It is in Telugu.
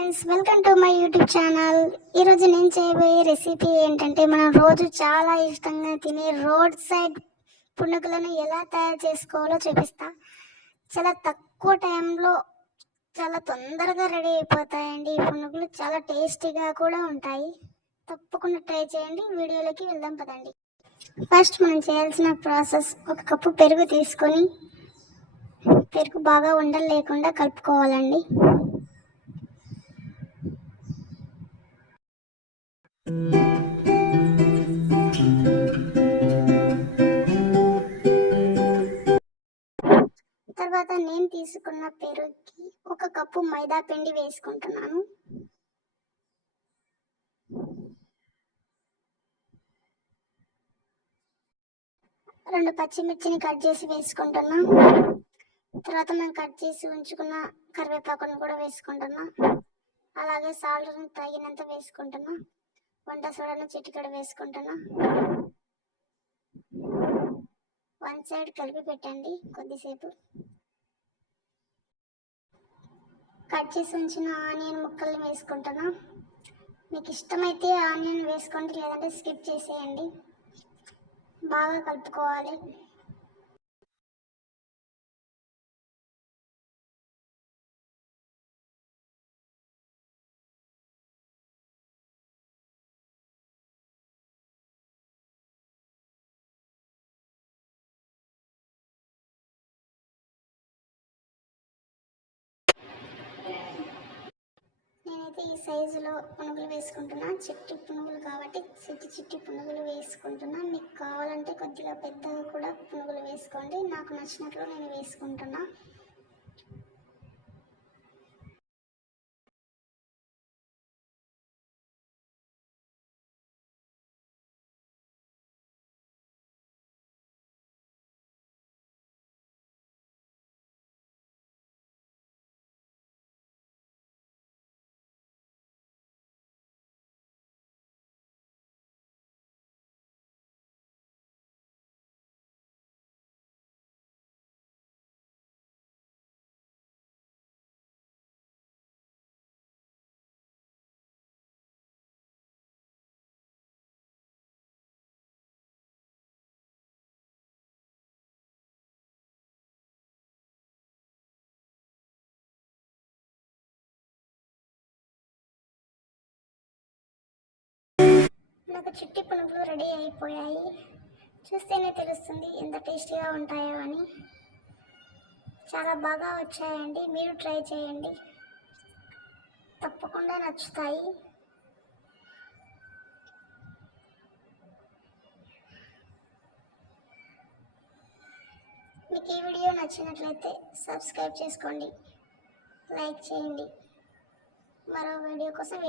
Friends, welcome to my YouTube channel. ఈరోజు నేను చేయబోయే రెసిపీ ఏంటంటే, మనం రోజు చాలా ఇష్టంగా తినే రోడ్ సైడ్ పునుగులను ఎలా తయారు చేసుకోవాలో చూపిస్తా. చాలా తక్కువ టైంలో చాలా తొందరగా రెడీ అయిపోతాయండి. ఈ పునుగులు చాలా టేస్టీగా కూడా ఉంటాయి. తప్పకుండా ట్రై చేయండి. వీడియోలోకి వెళ్దాం పదండి. ఫస్ట్ మనం చేయాల్సిన ప్రాసెస్, ఒక కప్పు పెరుగు తీసుకొని పెరుగు బాగా ఉండలు లేకుండా కలుపుకోవాలండి. తర్వాత నేను తీసుకున్న పెరుగుకి ఒక కప్పు మైదా పిండి వేసుకుంటున్నాను. రెండు పచ్చిమిర్చిని కట్ చేసి వేసుకుంటున్నా. తర్వాత మనం కట్ చేసి ఉంచుకున్న కరివేపాకును కూడా వేసుకుంటున్నా. అలాగే సాల్ట్ని తగినంత వేసుకుంటున్నా. వంట సోడాను చిటికెడు వేసుకుంటున్నా. వన్ సైడ్ కలిపి పెట్టండి కొద్దిసేపు. కట్ చేసి ఉంచిన ఆనియన్ ముక్కల్ని వేసుకుంటున్నా. మీకు ఇష్టమైతే ఆనియన్ వేసుకోండి, లేదంటే స్కిప్ చేసేయండి. బాగా కలుపుకోవాలి. నేనైతే ఈ సైజులో పునుగులు వేసుకుంటున్నా. చిట్టి పునుగులు కాబట్టి చిట్టి పునుగులు వేసుకుంటున్నా. మీకు కావాలంటే కొద్దిగా పెద్దగా కూడా పునుగులు వేసుకోండి. నాకు నచ్చినట్లు నేను వేసుకుంటున్నా. నాకు చిట్టి పునుగులు రెడీ అయిపోయాయి. చూస్తేనే తెలుస్తుంది ఎంత టేస్టీగా ఉంటాయో అని. చాలా బాగా వచ్చాయండి. మీరు ట్రై చేయండి, తప్పకుండా నచ్చుతాయి. మీకు ఈ వీడియో నచ్చినట్లయితే సబ్స్క్రైబ్ చేసుకోండి, లైక్ చేయండి. మరో వీడియో కోసం